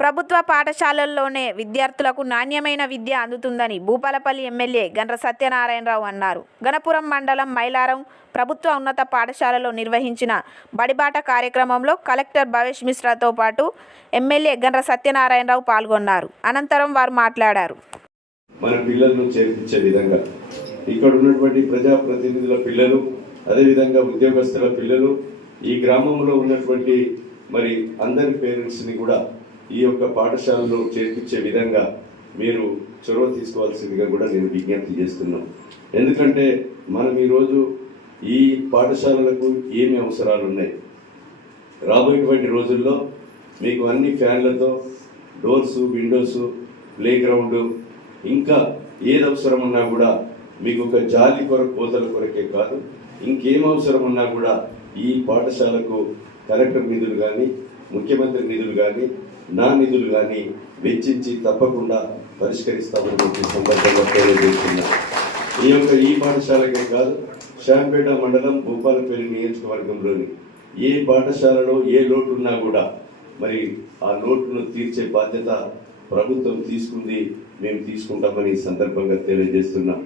ప్రభుత్వ పాఠశాలల్లోనే విద్యార్థులకు నాణ్యమైన విద్య అందుతుందని భూపాలపల్లి ఎమ్మెల్యే గండ్ర సత్యనారాయణరావు అన్నారు. గణపురం మండలం మైలారం ప్రభుత్వ ఉన్నత పాఠశాలలో నిర్వహించిన బడిబాట కార్యక్రమంలో కలెక్టర్ భవేష్ మిశ్రాతో పాటు ఎమ్మెల్యే గండ్ర సత్యనారాయణరావు పాల్గొన్నారు. అనంతరం వారు మాట్లాడారు. మన పిల్లలను చేర్పించే విధంగా ఇక్కడ ఉన్నటువంటి ప్రజాప్రతినిధుల పిల్లలు, అదేవిధంగా ఉద్యోగస్తుల పిల్లలు, ఈ గ్రామంలో ఉన్నటువంటి మరి అందరి పేరెంట్స్ని కూడా ఈ యొక్క పాఠశాలలో చేర్పించే విధంగా మీరు చొరవ తీసుకోవాల్సిందిగా కూడా నేను విజ్ఞప్తి చేస్తున్నాను. ఎందుకంటే మనం ఈరోజు ఈ పాఠశాలలకు ఏమి అవసరాలు ఉన్నాయి, రాబోయేటువంటి రోజుల్లో మీకు అన్ని ఫ్యాన్లతో, డోర్సు, విండోసు, ప్లే గ్రౌండ్, ఇంకా ఏది అవసరం ఉన్నా కూడా మీకు ఒక జాలి కొరకు, కోతల కొరకే కాదు, ఇంకేం అవసరం ఉన్నా కూడా ఈ పాఠశాలకు కలెక్టర్ నిధులు కానీ, ముఖ్యమంత్రి నిధులు కానీ, నా నిధులు కానీ వెచ్చించి తప్పకుండా పరిష్కరిస్తామని చెప్పి సందర్భంగా తెలియజేస్తున్నా. ఈ పాఠశాలకే కాదు, శాంపేట మండలం భూపాలపల్లి నియోజకవర్గంలోని ఏ పాఠశాలలో ఏ లోటు ఉన్నా కూడా మరి ఆ లోటును తీర్చే బాధ్యత ప్రభుత్వం తీసుకుంది, మేము తీసుకుంటామని ఈ సందర్భంగా తెలియజేస్తున్నాం.